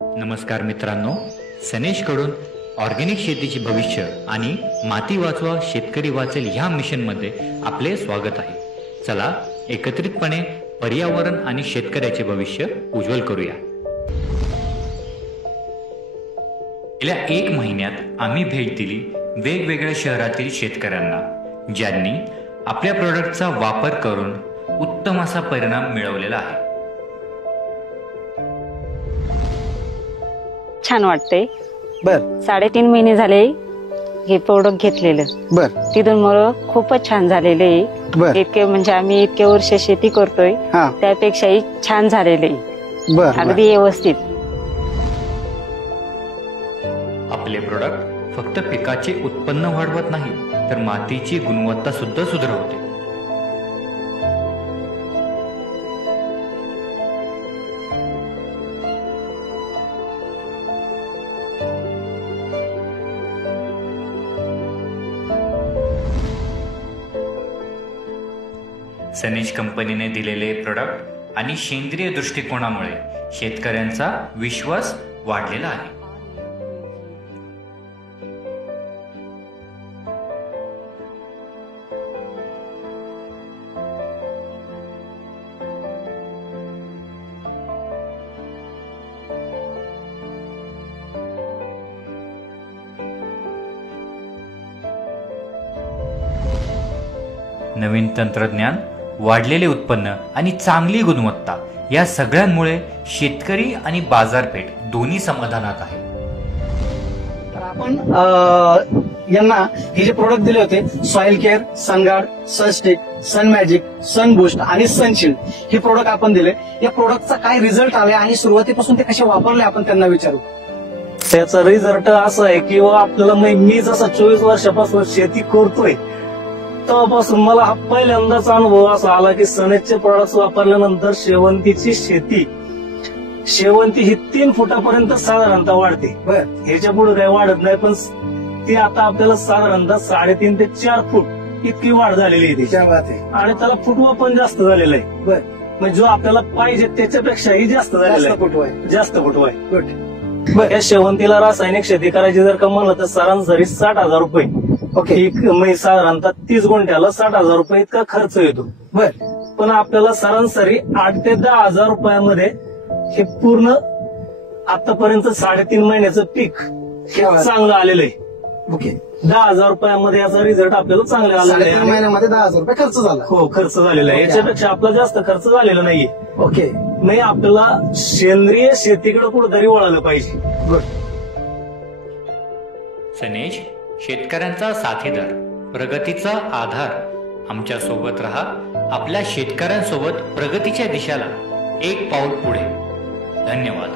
नमस्कार मित्रांनो, सनेश कडून ऑर्गॅनिक शेतीचे भविष्य आणि माती वाचवा शेतकरी वाचेल ह्या मिशन मध्ये आपले स्वागत आहे। चला एकत्रितपणे पर्यावरण आणि शेतकऱ्याचे भविष्य उज्ज्वल करूया। गेल्या 1 महिन्यात आम्ही भेट दिली वेगवेगळ्या शहरातील शेतकऱ्यांना, ज्यांनी आपल्या प्रोडक्टचा वापर करून उत्तम असा परिणाम मिळवलेला आहे। छान वाटते। बर 3.5 महिने झाले हे प्रोडक्ट घेतलेलं। बर तिथून मला खूपच छान झालेले आहे। बर इतके म्हणजे आम्ही इतके वर्ष शेती करतोय हा त्यापेक्षाही छान झालेले आहे। बर अगदी व्यवस्थित। आपले प्रोडक्ट फक्त पिकाचे उत्पन्न वाढवत नाही तर मातीची गुणवत्ता सुद्धा सुधारवते। सनेज कंपनीने दिलेले प्रोडक्ट आणि सेंद्रिय दृष्टिकोनामुळे शेतकऱ्यांचा विश्वास वाढलेला आहे। नवीन तंत्रज्ञान, वाढलेले उत्पन्न आणि चांगली गुणवत्ता या सगळ्यांमुळे शेतकरी आणि बाजारपेठ दोन्ही समाधानात आहे। तर आपण यांना हे जे प्रोडक्ट दिले होते, सॉइल केअर, सनगार्ड, सनस्टिक, सन मॅजिक, सन बूस्ट आणि सनशिल्ड हे प्रोडक्ट आपण दिले। या प्रोडक्टचा काय रिझल्ट आले आणि सुरुवातीपासून ते कसे वापरले आपण त्यांना विचारू। त्याचा रिझल्ट असा आहे की आपल्याला मी जसा 24 वर्षापासून शेती करतोय तेव्हापासून मला हा पहिल्यांदाच अनुभव असा आला की सनेजचे प्रोडक्ट वापरल्यानंतर शेवंतीची शेवंती ही 3 फुटापर्यंत साधारणतः वाढते। ह्याच्या पुढे काही वाढत नाही, पण ती आता आपल्याला साधारणतः 3.5 ते 4 फूट इतकी वाढ झालेली आहे आणि त्याला फुटवा पण जास्त झालेला आहे। म्हणजे जो आपल्याला पाहिजे त्याच्यापेक्षाही जास्त झालेला आहे, जास्त फुटवा आहे। या शेवंतीला रासायनिक शेती करायची जर का म्हणलं तर सरासरी 60,000 रुपये, म्हणजे साधारणतः 30 गुंठ्याला 60,000 रुपये इतका खर्च येतो। पण आपल्याला सरासरी 8 ते 10,000 रुपयामध्ये हे पूर्ण आतापर्यंत 3.5 महिन्याचं पीक हे चांगलं आलेलं आहे। 10,000 रुपयामध्ये याचा रिझल्ट आपल्याला चांगला आलेला आहे। महिन्यामध्ये 10,000 रुपये खर्च झाला। हो, खर्च झालेला आहे। याच्यापेक्षा आपला जास्त खर्च झालेला नाहीये। नाही, आपल्याला सेंद्रिय शेतीकडे कुठेतरी वळालं पाहिजे। सनेज शेतकऱ्यांचा साथीदार, प्रगतीचा आधार। आमच्या सोबत रहा, आपल्या शेतकऱ्यांसोबत प्रगतीच्या दिशेला एक पाऊल पुढे। धन्यवाद।